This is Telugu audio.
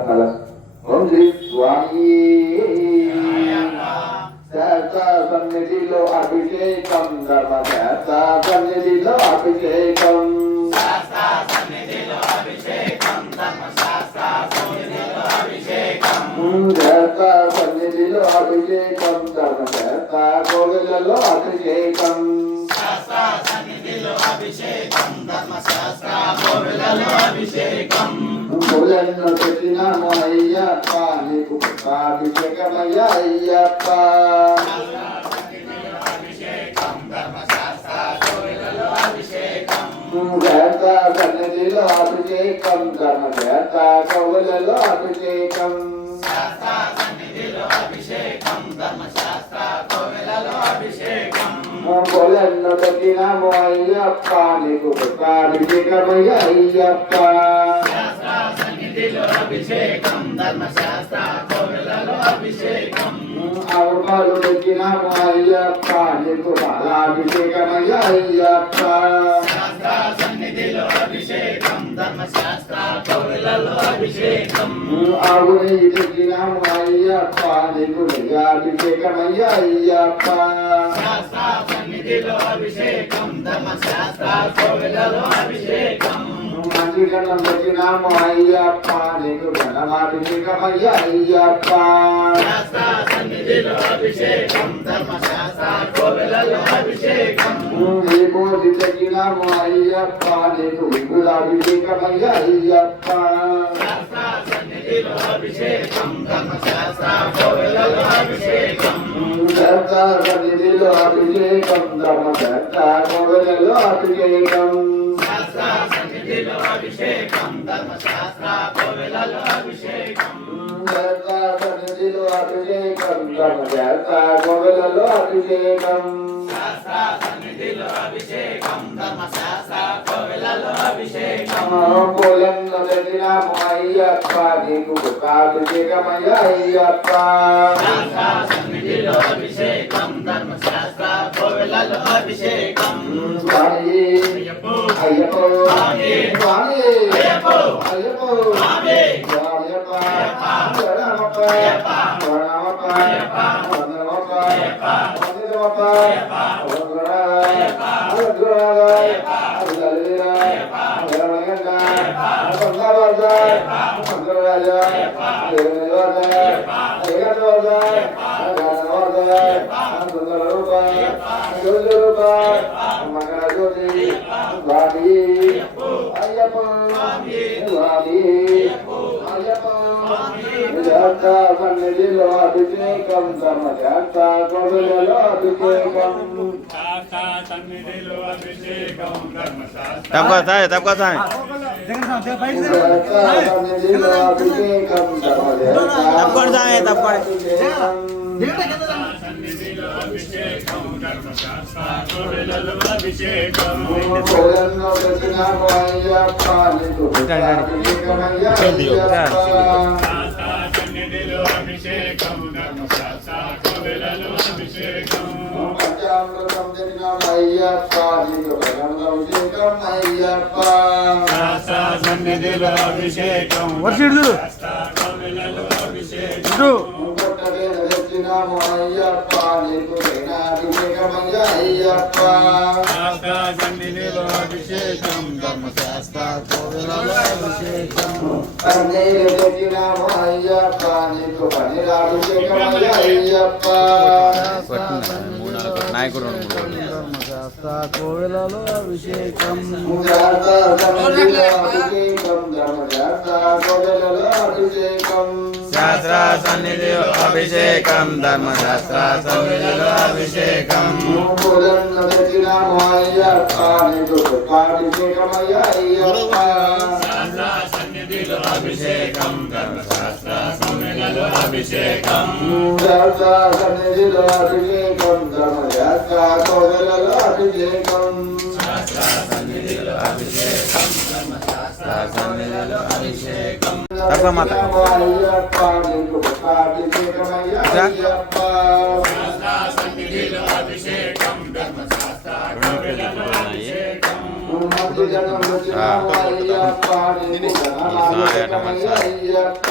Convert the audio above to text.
ఫల ఓం శ్రీ స్వామి శాస్త్ర సన్నిధిలో అభిషేకం ధర్మ శాస్త్ర సన్నిధిలో అభిషేకం శాస్త్ర సన్నిధిలో అభిషేకం ధర్మ శాస్త్ర సన్నిధిలో అభిషేకం శాస్త్ర సన్నిధిలో అభిషేకం ధర్మ శాస్త్ర కోవెలలో అభిషేకం శాస్త్ర సన్నిధిలో అభిషేకం ధర్మ శాస్త్ర కోవెలలో అభిషేకం పూలను పెట్టినాము అయ్యప్ప నీకు అభిషేకమయ్యా అయ్యప్ప అభిషేకం ధర్మ శాస్త్ర కోవెలలో అభిషేకం శాస్త్ర సన్నిధిలో అభిషేకం ధర్మ శాస్త్ర కోవెలలో అభిషేకం శాస్త్ర సన్నిధిలో అభిషేకం ధర్మ శాస్త్ర కోవెలలో అభిషేకం పూలను పెట్టినాము అయ్యప్ప నీకు అభిషేకమయ్యా అయ్యప్ప అభిషేకం ధర్మ శాస్త్ర కోవెలలో అభిషేకం అవకాలు పెట్టినాము అయ్యప్ప నీకు అభిషేకమయ్యా అయ్యప్ప శాస్త్ర సన్నిధిలో అభిషేకం ధర్మ శాస్త్ర కోవెలలో అభిషేకం ఆవుని పెట్టినాము అయ్యప్ప నీకు అభిషేకమయ్యా అయ్యప్ప శాస్త్ర సన్నిధిలో అభిషేకం ధర్మ శాస్త్ర కోవెలలో అభిషేకం మంచిగణం పెట్టినాము అయ్యప్ప నీకు ఘనమాభిషేకమయ్యా అయ్యప్ప శాస్త్ర సన్నిధిలో అభిషేకం ధర్మ శాస్త్ర కోవెలలో అభిషేకం విభూతి పెట్టినాము అయ్యప్ప నీకు విభులాభిషేకమయ్యా అయ్యప్ప శాస్త్ర సన్నిధిలో అభిషేకం ధర్మ శాస్త్ర కోవెలలో అభిషేకం శాస్త్ర సన్నిధిలో అభిషేకం ధర్మ శాస్త్ర కోవెలలో అభిషేకం శాస్త్ర సన్నిధిలో అభిషేకం ధర్మ శాస్త్ర కోవెలలో అభిషేకం శాస్త్ర సన్నిధిలో అభిషేకం ధర్మ శాస్త్ర కోవెలలో అభిషేకం శాస్త్ర సన్నిధిలో అభిషేకం ధర్మ శాస్త్ర కోవెలలో అభిషేకం పూలను పెట్టినాము అయ్యప్ప నీకు అభిషేకమయ్యా అయ్యప్ప శాస్త్ర సన్నిధిలో అభిషేకం ధర్మ శాస్త్ర కోవెలలో అభిషేకం స్వామి అయ్యప్పో స్వామి స్వామి అయ్యప్పో అయ్యప్పో స్వామి స్వామియప్ప శరణమప్ప శరణమప్ప వందనమప్ప వందనమప్ప సన్నిధిలో అభిషేకం ధర్మ శాస్త్ర కోవెలలో అభిషేకం తప్ప సాయి తప్ప సాయి సన్నిధిలో అభిషేకం తప్పకుండా సాయి తప్పకుండా అభిషేకం ధర్మ శాస్త్ర కోవెలలో అభిషేకం పంచామృతం అయ్యప్ప అయ్యప్ప సన్నిధిలో అభిషేకం అయ్యప్ప నీకు అభిషేకమయ్యా అయ్యప్ప సన్నిధిలో అభిషేకం ధర్మ శాస్త్ర కోవెలలో అభిషేకం పన్నీరు పెట్టినాము అయ్యప్ప నీకు పన్నీరాభిషేకమయ్యా అయ్యప్ప నాయకుడు శాస్త్ర కోవెలలో అభిషేకం సన్నిధిలో అభిషేకం ధర్మ శాస్త్ర కోవెలలో అభిషేకం శాస్త్ర సన్నిధిలో అభిషేకం ధర్మ శాస్త్ర సన్నిధిలో అభిషేకం పూలను పెట్టినాము అయ్యప్ప నీకు అభిషేకమయ్యా అయ్యప్ప సన్నిధిలో అభిషేకం ధర్మ శాస్త్ర కోవెలలో అభిషేకం శాస్త్ర సన్నిధిలో అభిషేకం ధర్మ శాస్త్ర కోవెలలో అభిషేకం శాస్త్ర సన్నిధిలో అభిషేకం ధర్మ శాస్త్ర సన్నిధిలో అభిషేకం తప్పమాత అయ్యప్ప నీకు అభిషేకమయ్యా అయ్యప్ప సన్నిధిలో అభిషేకం ధర్మ శాస్త్ర కోవెలలో అభిషేకం జన్మం వచ్చినావు అయ్యప్ప నీకు ఘననామకమయ్య అయ్యప్ప